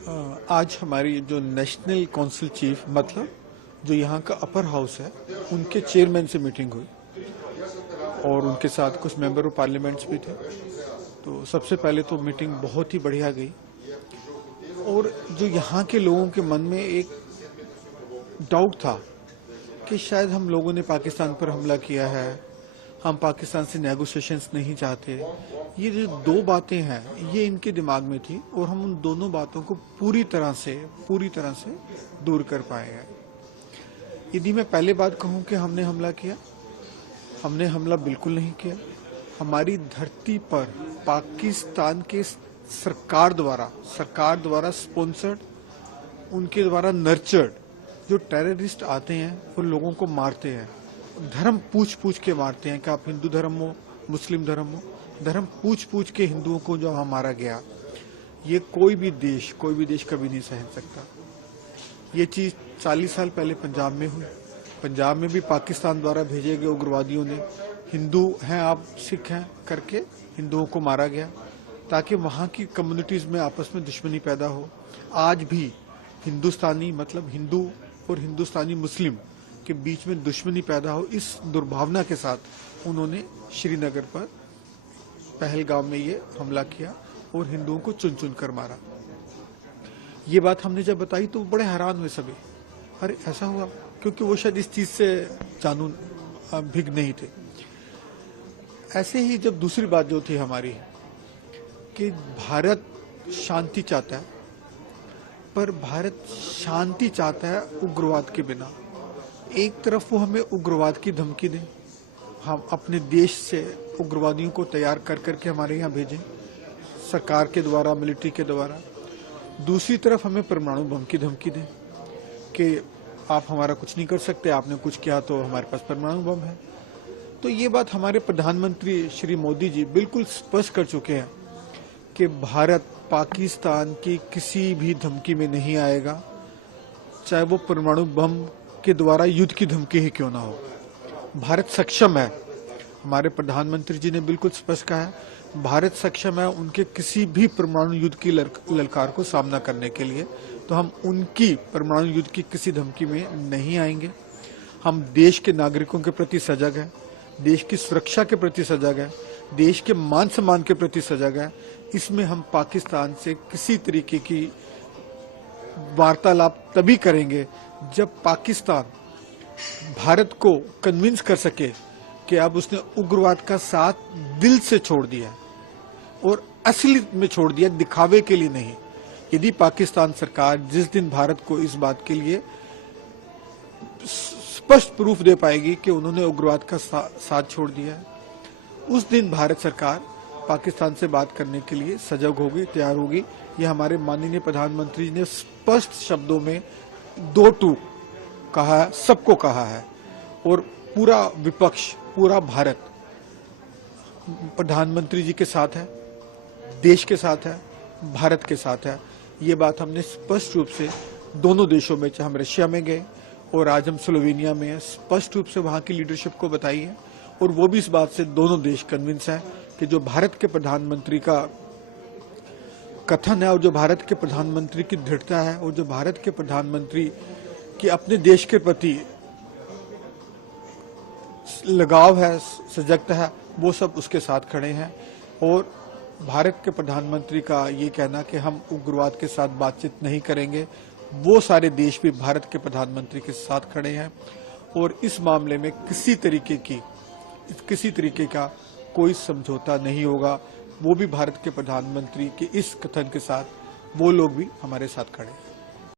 आज हमारी जो नेशनल काउंसिल चीफ मतलब जो यहाँ का अपर हाउस है उनके चेयरमैन से मीटिंग हुई और उनके साथ कुछ मेंबर ऑफ पार्लियामेंट्स भी थे। तो सबसे पहले तो मीटिंग बहुत ही बढ़िया गई और जो यहाँ के लोगों के मन में एक डाउट था कि शायद हम लोगों ने पाकिस्तान पर हमला किया है, हम पाकिस्तान से नेगोशिएशंस नहीं चाहते, ये जो दो बातें हैं ये इनके दिमाग में थी और हम उन दोनों बातों को पूरी तरह से दूर कर पाए हैं। यदि मैं पहले बात कहूं कि हमने हमला किया, हमने हमला बिल्कुल नहीं किया। हमारी धरती पर पाकिस्तान के सरकार द्वारा स्पॉन्सर्ड, उनके द्वारा नर्चर्ड जो टेररिस्ट आते हैं वो लोगों को मारते हैं, धर्म पूछ के मारते हैं कि आप हिंदू धर्म हो मुस्लिम धर्म हो, धर्म पूछ के हिंदुओं को जो मारा गया, ये कोई भी देश कभी नहीं सहन सकता। ये चीज 40 साल पहले पंजाब में हुई। पंजाब में भी पाकिस्तान द्वारा भेजे गए उग्रवादियों ने हिंदू हैं आप सिख हैं करके हिंदुओं को मारा गया ताकि वहां की कम्युनिटीज में आपस में दुश्मनी पैदा हो। आज भी हिंदुस्तानी मतलब हिंदू और हिंदुस्तानी मुस्लिम के बीच में दुश्मनी पैदा हो, इस दुर्भावना के साथ उन्होंने श्रीनगर पर पहलगाम में ये हमला किया और हिंदुओं को चुन चुन कर मारा। ये बात हमने जब बताई तो बड़े हैरान हुए सभी, अरे ऐसा हुआ, क्योंकि वो शायद इस चीज से जानू भिग नहीं थे। ऐसे ही जब दूसरी बात जो थी हमारी कि भारत शांति चाहता है, पर भारत शांति चाहता है उग्रवाद के बिना। एक तरफ वो हमें उग्रवाद की धमकी दें, हम अपने देश से उग्रवादियों को तैयार कर करके हमारे यहाँ भेजें सरकार के द्वारा, मिलिट्री के द्वारा। दूसरी तरफ हमें परमाणु बम की धमकी दें कि आप हमारा कुछ नहीं कर सकते, आपने कुछ किया तो हमारे पास परमाणु बम है। तो ये बात हमारे प्रधानमंत्री श्री मोदी जी बिल्कुल स्पष्ट कर चुके हैं कि भारत पाकिस्तान की किसी भी धमकी में नहीं आएगा, चाहे वो परमाणु बम के द्वारा युद्ध की धमकी ही क्यों ना हो। भारत सक्षम है, हमारे प्रधानमंत्री जी ने बिल्कुल स्पष्ट कहा है, भारत सक्षम है उनके किसी भी परमाणु युद्ध की ललकार को सामना करने के लिए। तो हम उनकी परमाणु युद्ध की किसी धमकी में नहीं आएंगे। हम देश के नागरिकों के प्रति सजग हैं, देश की सुरक्षा के प्रति सजग है, देश के मान सम्मान के प्रति सजग है। इसमें हम पाकिस्तान से किसी तरीके की वार्तालाप तभी करेंगे जब पाकिस्तान भारत को कन्विंस कर सके कि अब उसने उग्रवाद का साथ दिल से छोड़ दिया और असली में छोड़ दिया, दिखावे के लिए नहीं। यदि पाकिस्तान सरकार जिस दिन भारत को इस बात के लिए स्पष्ट प्रूफ दे पाएगी कि उन्होंने उग्रवाद का साथ छोड़ दिया है, उस दिन भारत सरकार पाकिस्तान से बात करने के लिए सजग होगी, तैयार होगी। ये हमारे माननीय प्रधानमंत्री ने स्पष्ट शब्दों में दो टूक कहा है, सबको कहा है। और पूरा विपक्ष, पूरा भारत प्रधानमंत्री जी के साथ है, देश के साथ है, भारत के साथ है। ये बात हमने स्पष्ट रूप से दोनों देशों में, चाहे हम रशिया में गए और आज हम स्लोवेनिया में, स्पष्ट रूप से वहां की लीडरशिप को बताई है। और वो भी इस बात से दोनों देश कन्विंस है कि जो भारत के प्रधानमंत्री का कथन है और जो भारत के प्रधानमंत्री की दृढ़ता है और जो भारत के प्रधानमंत्री की अपने देश के प्रति लगाव है, सजगता है, वो सब उसके साथ खड़े हैं। और भारत के प्रधानमंत्री का ये कहना कि हम उग्रवाद के साथ बातचीत नहीं करेंगे, वो सारे देश भी भारत के प्रधानमंत्री के साथ खड़े हैं। और इस मामले में किसी तरीके का कोई समझौता नहीं होगा। वो भी भारत के प्रधानमंत्री के इस कथन के साथ वो लोग भी हमारे साथ खड़े हैं।